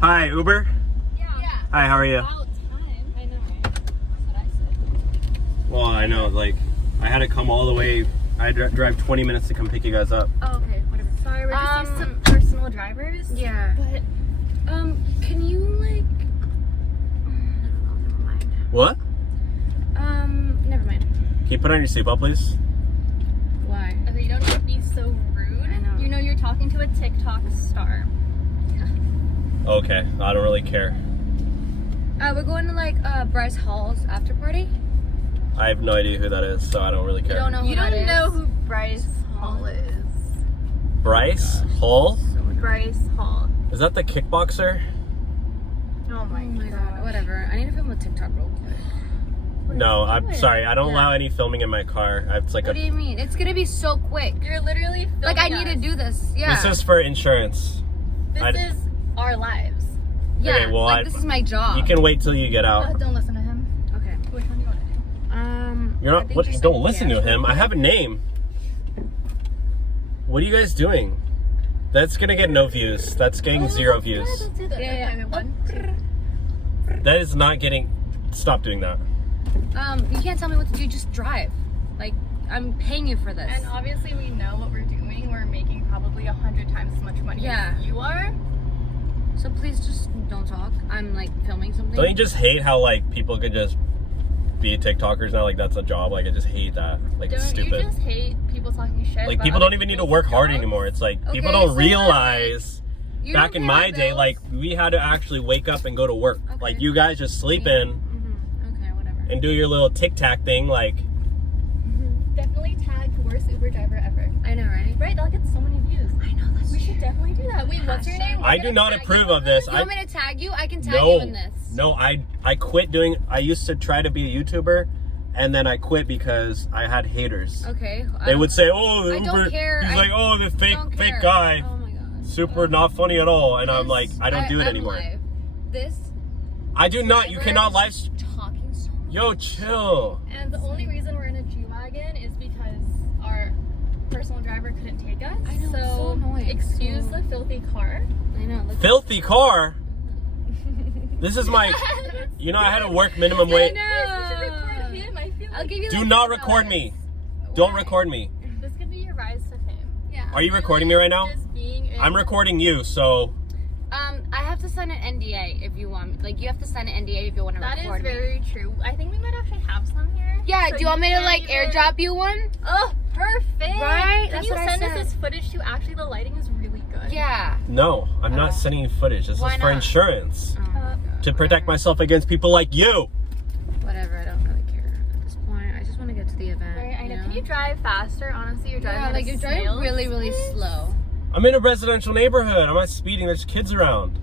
Hi, Uber? Yeah. Hi, how are you? About time. I know, right? That's what I said. Well, I know, like, I had to come all the way. I had to drive 20 minutes to come pick you guys up. Oh, okay, whatever. Sorry, we're just used some personal drivers. Yeah. But, can you, like... I don't know, never mind. What? Never mind. Can you put on your seatbelt, please? Why? okay, you don't need to be so rude. I know. You know you're talking to a TikTok star. Okay, I don't really care. We're going to, like, Bryce Hall's after party. I have no idea who that is, so I don't really care. You don't know who You that don't is? know who Bryce Hall is. Bryce Hall? Bryce Hall. Is that the kickboxer? Oh my, Oh my god, whatever. I need to film a TikTok real quick. No, I'm sorry. I don't Yeah. allow any filming in my car. It's like What do you mean? It's gonna be so quick. You're literally filming Like, I need to us. do this. Yeah. This is for insurance. This is our lives. Yeah, Okay, well, like, this is my job. You can wait till you get out. Don't listen to him. Okay. Which one do you want to do? You're I not. think What? you said Don't listen to Gary. him. I have a name. What are you guys doing? That's gonna get no views. That's getting 0 views. Let's do that. Yeah, Okay, yeah. 1, 2. That is not getting. Stop doing that. You can't tell me what to do. Just drive. Like, I'm paying you for this. And obviously we know what we're doing. We're making probably 100 times as much money Yeah. as you are. So please just don't talk. I'm like filming something. Don't you just hate how like people could just be TikTokers now? Like that's a job. Like I just hate that. Like it's Don't stupid. you just hate people talking shit? Like about people other don't even need to people's work hard jobs? anymore. It's like people Okay, don't so realize. You Back don't in pay my my day, bills? like we had to actually wake up and go to work. Okay. Like you guys just sleep Yeah. in Okay, whatever. and do your little tic tac thing. Like Definitely tag worst Uber driver ever. I know, right? Right? That'll get so many views. I know. That's We should definitely do that. Wait, what's your name? I do not approve of this. You want me to tag you? I can tag No, you in this. no, I quit doing. I used to try to be a YouTuber, and then I quit because I had haters. Okay. They would say, "Oh, the I don't Uber." care. He's I like, "Oh, the don't fake care. guy, Oh my god. super not funny at all." And I'm like, I don't do it I'm anymore. Live. This. I do not. You driver cannot is live. just talking so much. Yo, chill. And the only reason we're in a G-Wagon is because our personal driver couldn't take us. I know, it's so annoying. Excuse So- the filthy car. I know. Look. Filthy car. This is my. You know, I had to work minimum wage. Yes, you should record him. I feel I'll like give you. Do like not $5. record me. Don't record me. this could be your rise to fame. Yeah. Are you recording me right now? Just being in... I'm recording you, so I have to sign an NDA if you want. Like, you have to sign an NDA if you want to That is record me. very true. I think we might actually have some here. Yeah. So Do you want me to can't like even- airdrop you one? Oh, perfect. Right? Can That's you what I send us said. this footage too? Actually, the lighting is really good. Yeah. no, I'm not sending you footage. This Why is for not? insurance Oh my God, to protect whatever. myself against people like you. Whatever. I don't really care at this point. I just want to get to the event. Right, I know. you Can you drive faster? Honestly, you're driving Yeah, at like a you're driving snail's really, really pace. slow. I'm in a residential neighborhood. I'm not speeding. There's kids around.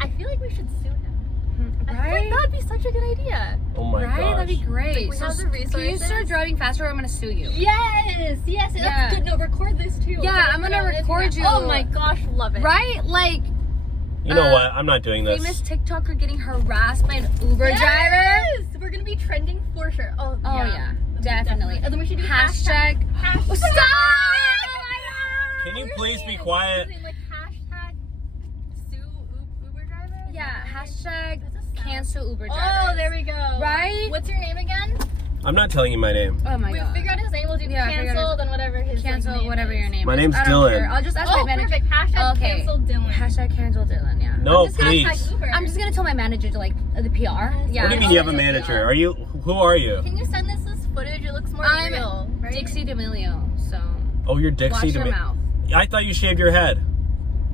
I feel like we should sue him. I feel like Right? that'd be such a good idea. Oh my Right? gosh. That'd be great. Like, we So have the can you resources. start driving faster or I'm gonna sue you? Yes, Yeah. that's good. No, record this too. Yeah, I'm gonna record you. Oh my gosh, love it. Right? Like You know what? I'm not doing this. famous TikToker getting harassed by an Uber driver. Yes, we're gonna be trending for sure. Oh, Oh yeah, definitely. And then we should do Hashtag. Hashtag. Stop! Can you please be quiet? Like hashtag sue Uber driver. Yeah, hashtag That's a sound. cancel Uber drivers. Oh, there we go. Right? What's your name again? I'm not telling you my name. Oh my We god. figure out his name. We'll do Yeah, figure out cancel, his- then whatever his Cancel like, name whatever is. your name My is. name's I don't Dylan. care. I'll just ask my Oh, manager. perfect. Hashtag Okay. cancel Dylan. Hashtag cancel Dylan, yeah. No, I'm just gonna please. Hashtag Uber. I'm just gonna tell my manager to like the PR. Yeah. What do you mean you have a manager? Are you? Who are you? Can you send us this footage? It looks more I'm real. Right? Dixie D'Amelio, so Oh, you're watch Dixie your to me. mouth. I thought you shaved your head.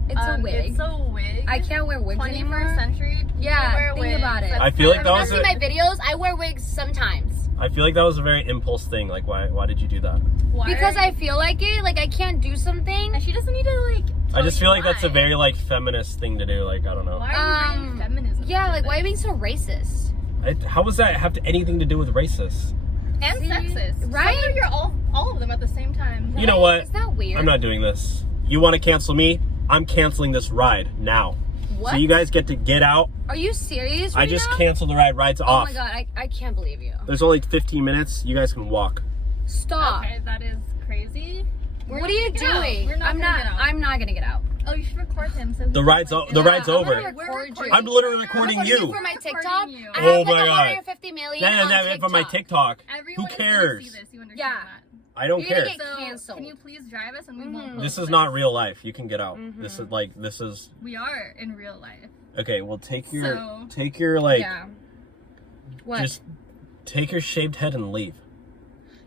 It's a wig. It's a wig. I can't wear wigs 21st anymore. century. people Yeah, wear think wigs. about it. That's I feel like kind that of- was See a- my videos? I wear wigs sometimes. I feel like that was a very impulse thing. Like, why did you do that? Why Because are I you- feel like it. Like I can't do something. And she doesn't need to like. I tell just you feel like that's a why. very like feminist thing to do. Like, I don't know. Why are you bringing feminism? Yeah, into like why are you being this? so racist? How does that have anything to do with racist? And See? sexist? Right? Why are you all of them at the same time? You know what? Is that weird? I'm not doing this. You want to cancel me? I'm canceling this ride now. What? So you guys get to get out. Are you serious? I Right just now? canceled the ride. Ride's Oh off. my god, I can't believe you. There's only 15 minutes. You guys can walk. Stop. Okay, that is crazy. We're What not are you gonna get out. doing? We're not I'm gonna not. get out. I'm not gonna get out. Oh, you should record him. So The ride's Yeah, over. I'm gonna record you. I'm literally recording I'm you. for my TikTok. you. I Oh have my like God. 150 million on That's TikTok. for my TikTok. Everyone Who cares? Is gonna see this. You understand Yeah. that? I don't You're care. gonna get So, canceled. can you please drive us and we won't This post is not real life. You can get out. Mm-hmm. This is We are in real life. okay. Well, take your So- like Yeah. What? just take your shaved head and leave.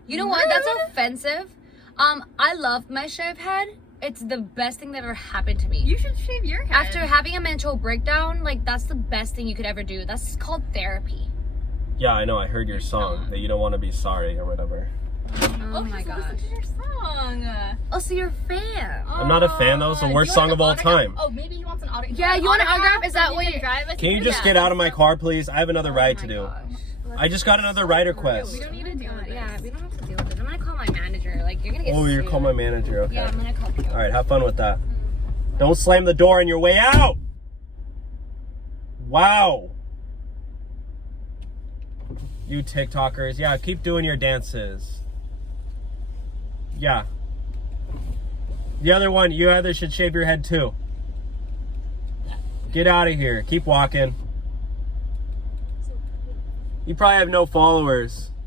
You know what? That's offensive. I love my shaved head. It's the best thing that ever happened to me. You should shave your head. After having a mental breakdown, like that's the best thing you could ever do. That's called therapy. Yeah, I know. I heard your song that you don't want to be sorry or whatever. Oh my just gosh. listen to your song. Oh, so you're a fan. I'm not a fan. That was the Do worst you song want of all an autograph? time. Oh, maybe he wants an autograph. Yeah, you want an autograph? Is that so what you you're- drive us? Can you just Yeah. get out of my car, please? I have another ride to do. Gosh. I just got another ride We request. don't need to deal with this. Yeah, we don't have to deal with it. I'm gonna call my manager. Like you're gonna get. Oh, you're sued. calling my manager. Okay. Yeah, I'm gonna call you. All right. Have fun with that. Don't slam the door on your way out. Wow. You TikTokers. Yeah, keep doing your dances. Yeah. The other one, you either should shave your head too. Get out of here. Keep walking. You probably have no followers.